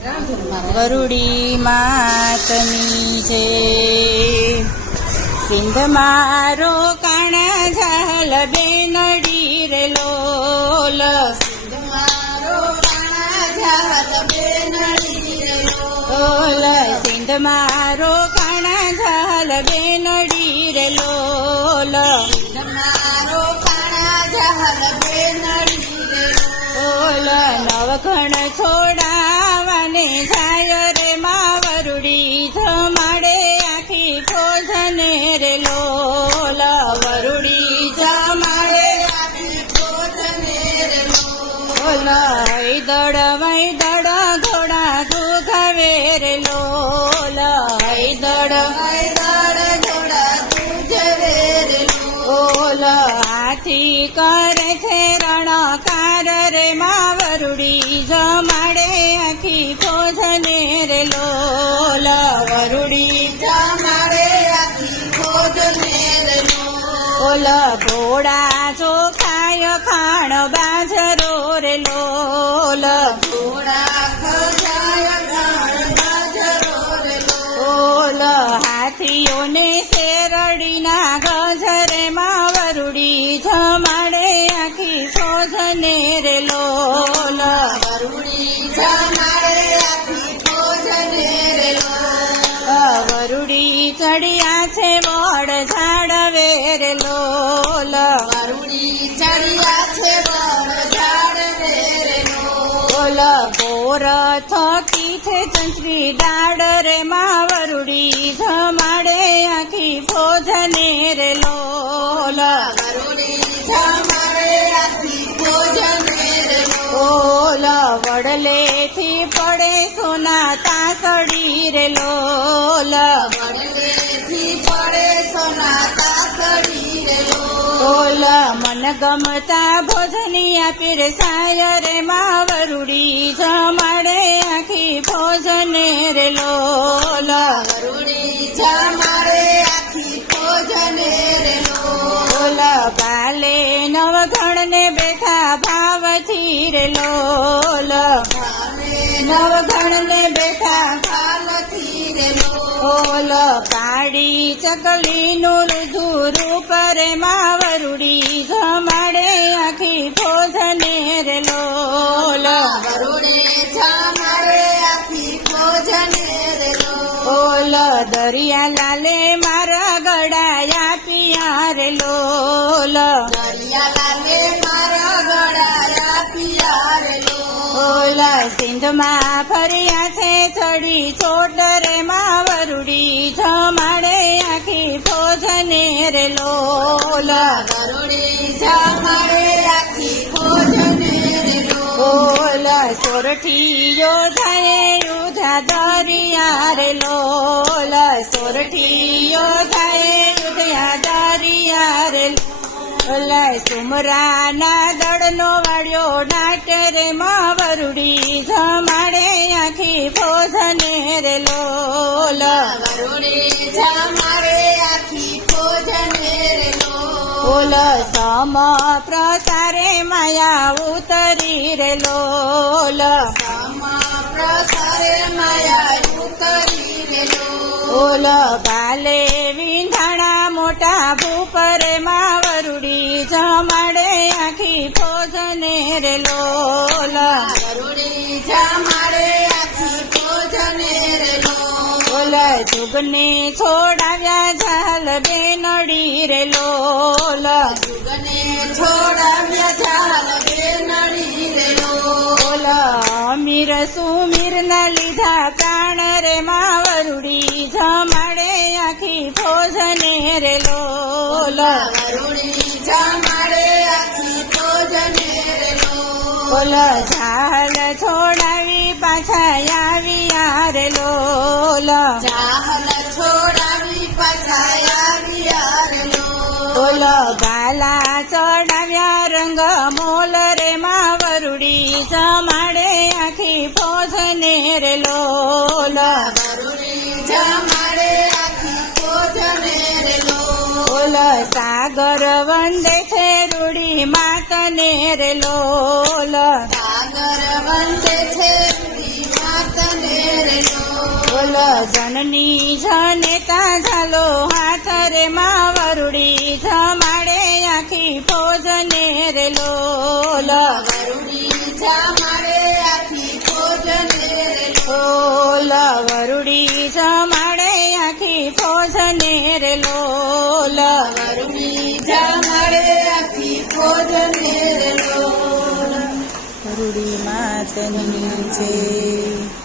વરુડી માતની છે સિંધમાં રોકાણા ઝાલ બેનડી રે લોલ સિંધમાં રોકાણા ઝાલ બેનડી રે લોલ સિંધમાં રોકાણા ઝાલ બેનડી રે લોલ સિંધમાં રોકાણા ઝાલ બેનડી રે લોલ નવઘણ છોડાવાને જાય રે માં વરુડી જમાડે આખી ભોજને રે લોલ વરુડી જમાડે આખી ભોજને રે લોલ દડ ઘોડા દુઘવે રે લોલ દડ ઘોડા દુઘવે રે લોલ હાથી કરે છે રણકાર રે માં વરુડી જમાડે આખી ભોજને રે લોલ વરુડી જમાડે આખી ભોજને રે લોલ ઘોડા ચોખાય ખાણ બાજરો રે લોલ ઘોડા ખજાય ખાણ બાજરો રે લોલ હાથીઓને શેરડીના ગજરે માં વરુડી જમાડે આખી ભોજને રે લોલ વરુડી જમાડે આખી ભોજને રે લોલ વરુડી ચડિયા છે વડ ઝાડવે રે લોલ વરુડી ચડિયા છે વડ ઝાડવે રે લોલ બોર થકી છે ચંચવી ડાળ રે માં વરુડી જમાડે આખી ભોજને રે લોલ વરુડી જમાડે આખી ભોજને રે લોલ વડલેથી પડે સોના તાસડી રે લોલ વડલેથી પડે સોના તાસડી રે લોલ મન ગમતા ભોજનિયા પીરસાય રે માં વરુડી જમાડે આખી ભોજને રે લોલ વરુડી જમાડે આખી ભોજને રે લોલ કાલે નવઘણ ને બેઠા ભાવથી રે લોલ નવઘણ ને બેઠા ભાવથી રે લોલ કાળી ચકલીનું રૂપ રે માં વરુડી જમાડે આખી ભોજને રે લોલ વરુડી જમાડે આખી ભોજને રે લોલ દરિયા લાલે મારા ગળાયા પિયા રે લોલ દરિયા લાલે મારા ગળાયા પિયા રે લોલ સિંધમાં ફર્યા છે ચડી ચોટ રે માં વરુડી જમાડે આખી ભોજને રે લોલ વરુડી જમાડે આખી ભોજને રે લોલ સોરઠીયો થાય યુધા દરિયા રે લોલ સોરઠીયો થાય યુધા દરિયા રે લોલ સુમરાના દળનો વાળ્યો નાટ રે માં વરુડી જમાડે આખી ભોજને રે લોલ વરુડી જમાડે આખી ભોજને રે લોલ સમ પ્રસારે માયા ઉતરી રે લોલ સમ પ્રસારે માયા ઉતરી રે લોલ બાલે વિંધાણા મોટા ભૂપરે માં વરુડી જમાડે આખી ભોજને રે લોલ વરુડી જમાડે આખી ભોજને રે લોલ જુગને છોડાવ્યા ઝાલ બેનડી રે લોલ જુગને છોડાવ્યા ઝાલ બેનડી રે લોલ અમીર સુમીર ના લીધા પ્રાણ રે માં વરુડી જમાડે આખી ભોજને રે લોલ વરુડી જમાડે આખી ભોજને રે લોલ ઝાલ છોડાવી પાછા આવ્યા રે લોલ ઝાલ છોડાવી પાછા આવ્યા રે લોલ ગાલા ચડાવ્યા રંગ મોલ રે માં વરુડી જમાડે આખી ભોજને રે લોલ વરુડી જમાડે આખી ભોજને રે લોલ સાગર વંદે છે રૂડી માતને રે લોલ સાગર વંદે છે રૂડી માતને રણની જનેતા ઝાલો હાથ રે માં વરુડી જમાડે આખી ફોજને રે લોલ વરુડી જમાડે આખી ફોજને રે લોલ વરુડી જમાડે આખી ફોજને રે લોલ વરુડી જમાડે આખી ફોજને રે લોલ વરુડી માતની જય